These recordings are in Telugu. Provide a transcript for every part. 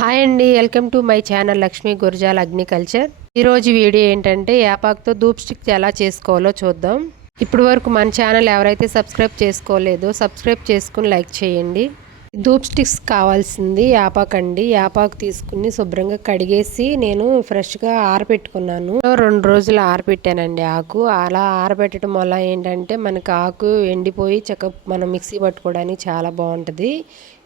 హాయ్ అండి welcome to my channel Lakshmi Gurajala agriculture ఈరోజు వీడియో ఏంటంటే యాపాక్తో ధూప్ స్టిక్ ఎలా చేసుకోవాలో చూద్దాం. ఇప్పటి వరకు మన ఛానల్ ఎవరైతే సబ్స్క్రైబ్ చేసుకోలేదో సబ్స్క్రైబ్ చేసుకుని లైక్ చేయండి. ధూప్ స్టిక్స్ కావాల్సింది యాపాక్ అండి. యాపాకు తీసుకుని శుభ్రంగా కడిగేసి నేను ఫ్రెష్గా ఆరబెట్టుకున్నాను రెండు రోజులు ఆరబెట్టానండి ఆకు. అలా ఆరబెట్టడం వల్ల ఏంటంటే మనకు ఆకు ఎండిపోయి చక్క మనం మిక్సీ పట్టుకోవడానికి చాలా బాగుంటుంది.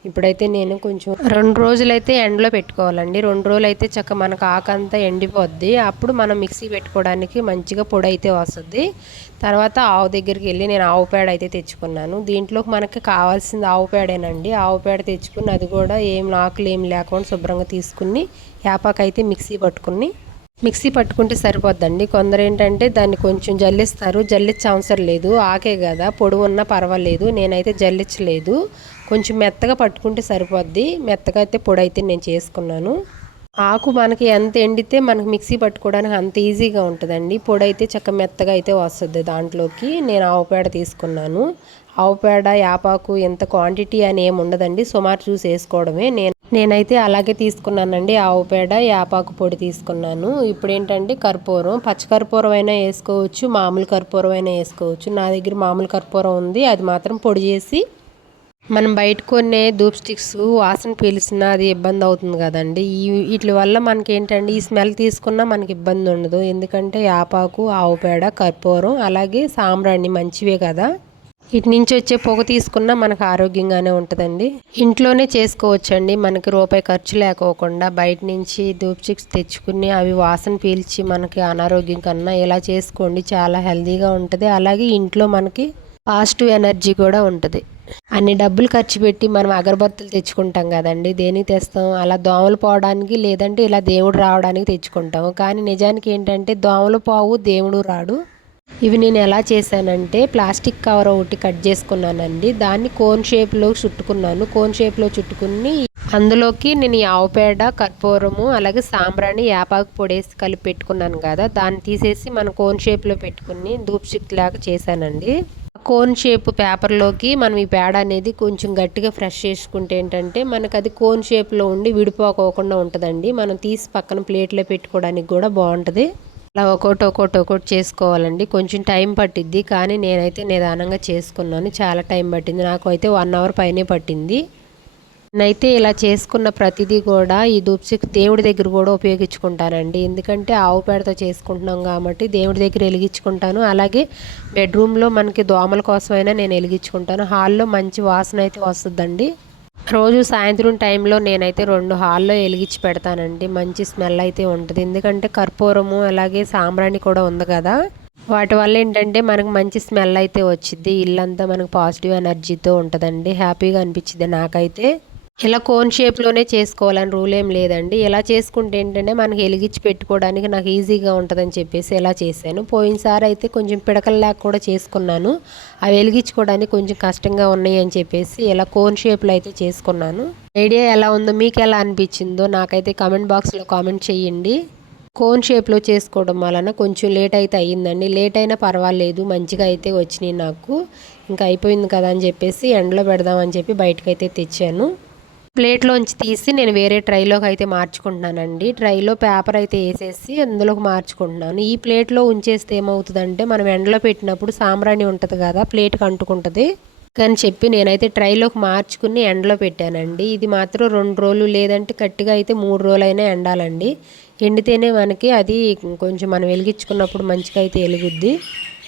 ఇప్పుడైతే నేను కొంచెం రెండు రోజులైతే ఎండలో పెట్టుకోవాలండి. రెండు రోజులు అయితే చక్క మనకు ఆకంతా ఎండిపోద్ది. అప్పుడు మనం మిక్సీ పెట్టుకోవడానికి మంచిగా పొడి అయితే వస్తుంది. తర్వాత ఆవు దగ్గరికి వెళ్ళి నేను ఆవు పేడ అయితే తెచ్చుకున్నాను. దీంట్లోకి మనకి కావాల్సింది ఆవు పేడేనండి. ఆవు పేడ తెచ్చుకుని అది కూడా ఏం ఆకులు ఏం లేకుండా శుభ్రంగా తీసుకుని యాపాకైతే మిక్సీ పట్టుకుని మిక్సీ పట్టుకుంటే సరిపోద్దండి. కొందరు ఏంటంటే దాన్ని కొంచెం జల్లిస్తారు. జల్లించే అవసరం లేదు. ఆకే కదా. పొడి ఉన్నా పర్వాలేదు. నేనైతే జల్లించలేదు కొంచెం మెత్తగా పట్టుకుంటే సరిపోద్ది. మెత్తగా అయితే పొడి అయితే నేను చేసుకున్నాను. ఆకు మనకి ఎంత ఎండితే మనకి మిక్సీ పట్టుకోవడానికి అంత ఈజీగా ఉంటుందండి. పొడి అయితే చక్క మెత్తగా అయితే వస్తుంది దాంట్లోకి. నేను ఆవు పేడ తీసుకున్నాను. ఆవు పేడ యాపాకు ఎంత క్వాంటిటీ అని ఏమి ఉండదండి. సుమారు చూసి వేసుకోవడమే. నేను నేనైతే అలాగే తీసుకున్నానండి. ఆవు పేడ యాపాకు పొడి తీసుకున్నాను. ఇప్పుడు ఏంటంటే కర్పూరం పచ్చకర్పూరం అయినా వేసుకోవచ్చు మామూలు కర్పూరం అయినా వేసుకోవచ్చు. నా దగ్గర మామూలు కర్పూరం ఉంది. అది మాత్రం పొడి చేసి మనం బయట కొనే ధూప్ స్టిక్స్ వాసన పీల్చినా అది ఇబ్బంది అవుతుంది కదండి. ఈ వీటి వల్ల మనకి ఏంటంటే ఈ స్మెల్ తీసుకున్నా మనకి ఇబ్బంది ఉండదు. ఎందుకంటే యాపాకు ఆవు పేడ కర్పూరం అలాగే సాంబ్రాణి మంచివే కదా. ఇటు నుంచి వచ్చే పొగ తీసుకున్నా మనకు ఆరోగ్యంగానే ఉంటుందండి. ఇంట్లోనే చేసుకోవచ్చండి. మనకి రూపాయి ఖర్చు లేకోకుండా బయట నుంచి ధూప్ చిక్స్ తెచ్చుకుని అవి వాసన పీల్చి మనకి అనారోగ్యం కన్నా ఇలా చేసుకోండి. చాలా హెల్తీగా ఉంటుంది. అలాగే ఇంట్లో మనకి పాజిటివ్ ఎనర్జీ కూడా ఉంటుంది. అన్ని డబ్బులు ఖర్చు పెట్టి మనం అగరబత్తులు తెచ్చుకుంటాం కదండి. దేనికి తెస్తాం? అలా దోమలు పోవడానికి లేదంటే ఇలా దేవుడు రావడానికి తెచ్చుకుంటాం కానీ నిజానికి ఏంటంటే దోమలు పోవు దేవుడు రాడు. ఇవి నేను ఎలా చేశానంటే ప్లాస్టిక్ కవర్ ఒకటి కట్ చేసుకున్నానండి. దాన్ని కోన్ షేప్లో చుట్టుకున్నాను. కోన్ షేప్లో చుట్టుకుని అందులోకి నేను ఆవు పేడ కర్పూరము అలాగే సాంబ్రాణి యాపాకు పొడేసి కలిపి పెట్టుకున్నాను కదా. దాన్ని తీసేసి మన కోన్ షేప్లో పెట్టుకుని దూప్షిక్ లాగా చేశానండి. కోన్ షేప్ పేపర్లోకి మనం ఈ పేడ అనేది కొంచెం గట్టిగా ఫ్రెష్ చేసుకుంటే ఏంటంటే మనకు అది కోన్ షేప్లో ఉండి విడిపోకోకుండా ఉంటుందండి. మనం తీసి పక్కన ప్లేట్లో పెట్టుకోవడానికి కూడా బాగుంటుంది. అలా ఒకటి ఒకటి ఒకటి చేసుకోవాలండి. కొంచెం టైం పట్టిద్ది. కానీ నేనైతే నిదానంగా చేసుకున్నాను. చాలా టైం పట్టింది. నాకు అయితే వన్ అవర్ పైనే పట్టింది. నేనైతే ఇలా చేసుకున్న ప్రతిదీ కూడా ఈ దూప్సిక్ దేవుడి దగ్గర కూడా ఉపయోగించుకుంటానండి. ఎందుకంటే ఆవు పేడతో చేసుకుంటున్నాం కాబట్టి దేవుడి దగ్గర వెలిగించుకుంటాను. అలాగే బెడ్రూమ్లో మనకి దోమల కోసమైనా నేను వెలిగించుకుంటాను. హాల్లో మంచి వాసన అయితే వస్తుందండి. రోజు సాయంత్రం టైంలో నేనైతే రెండు హాల్లో వెలిగించి పెడతానండి. మంచి స్మెల్ అయితే ఉంటుంది. ఎందుకంటే కర్పూరము అలాగే సాంబ్రాణి కూడా ఉంది కదా. వాటి వల్ల ఏంటంటే మనకు మంచి స్మెల్ అయితే వచ్చింది ఇల్లంతా మనకు పాజిటివ్ ఎనర్జీతో ఉంటుందండి. హ్యాపీగా అనిపించింది నాకైతే. ఇలా కోన్ షేప్లోనే చేసుకోవాలని రూల్ ఏం లేదండి. ఇలా చేసుకుంటే ఏంటంటే మనకి ఎలిగించి పెట్టుకోవడానికి నాకు ఈజీగా ఉంటుందని చెప్పేసి ఇలా చేశాను. పోయినసారి అయితే కొంచెం పిడకల్లాగా కూడా చేసుకున్నాను. అవి వెలిగించుకోవడానికి కొంచెం కష్టంగా ఉన్నాయి అని చెప్పేసి ఇలా కోన్ షేప్లో అయితే చేసుకున్నాను. ఐడియా ఎలా ఉందో మీకు ఎలా అనిపించిందో నాకైతే కామెంట్ బాక్స్లో కామెంట్ చేయండి. కోన్ షేప్లో చేసుకోవడం వలన కొంచెం లేట్ అయితే అయ్యిందండి. లేట్ అయినా పర్వాలేదు మంచిగా అయితే వచ్చినాయి నాకు. ఇంకా అయిపోయింది కదా అని చెప్పేసి ఎండలో పెడదామని చెప్పి బయటకైతే తెచ్చాను. ప్లేట్లోంచి తీసి నేను వేరే ట్రైలోకి అయితే మార్చుకుంటున్నానండి. ట్రైలో పేపర్ అయితే వేసేసి అందులోకి మార్చుకుంటున్నాను. ఈ ప్లేట్లో ఉంచేస్తే ఏమవుతుందంటే మనం ఎండలో పెట్టినప్పుడు సాంబ్రాణి ఉంటుంది కదా ప్లేట్కి అంటుకుంటుంది. కానీ చెప్పి నేనైతే ట్రైలోకి మార్చుకుని ఎండలో పెట్టానండి. ఇది మాత్రం రెండు రోజులు లేదంటే గట్టిగా అయితే మూడు రోజులైనా ఎండాలండి. ఎండితేనే మనకి అది కొంచెం మనం వెలిగించుకున్నప్పుడు మంచిగా అయితే వెలుగుద్ది.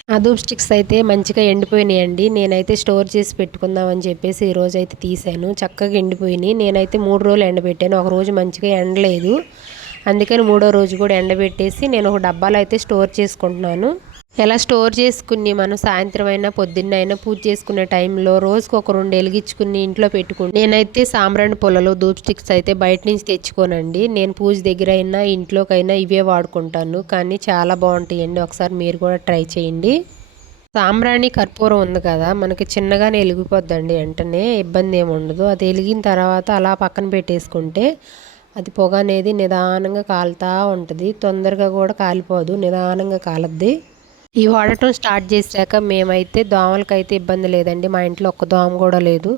అదూప్ స్టిక్స్ అయితే మంచిగా ఎండిపోయినాయండి. నేనైతే స్టోర్ చేసి పెట్టుకుందామని చెప్పేసి ఈరోజు అయితే తీసాను. చక్కగా ఎండిపోయినాయి. నేనైతే మూడు రోజులు ఎండబెట్టాను. ఒక రోజు మంచిగా ఎండలేదు. అందుకని మూడో రోజు కూడా ఎండబెట్టేసి నేను ఒక డబ్బాలో అయితే స్టోర్ చేసుకుంటున్నాను. ఎలా స్టోర్ చేసుకుని మనం సాయంత్రం అయినా పొద్దున్న అయినా పూజ చేసుకునే టైంలో రోజుకు ఒక రెండు వెలిగించుకుని ఇంట్లో పెట్టుకుని నేనైతే సాంబ్రాణి పొలలో ధూప్ స్టిక్స్ అయితే బయట నుంచి తెచ్చుకోనండి. నేను పూజ దగ్గర అయినా ఇంట్లోకైనా ఇవే వాడుకుంటాను. కానీ చాలా బాగుంటాయండి. ఒకసారి మీరు కూడా ట్రై చేయండి. సాంబ్రాణి కర్పూరం ఉంది కదా మనకి చిన్నగానే వెలిగిపోద్దండి వెంటనే. ఇబ్బంది ఏమి ఉండదు. అది వెలిగిన తర్వాత అలా పక్కన పెట్టేసుకుంటే అది పొగ అనేది నిదానంగా కాలుతూ ఉంటుంది. తొందరగా కూడా కాలిపోదు. నిదానంగా కాలద్ది. ఈ వాడటం స్టార్ట్ చేశాక మేమైతే దోమలకైతే ఇబ్బంది లేదండి. మా ఇంట్లో ఒక్క దోమ కూడా లేదు.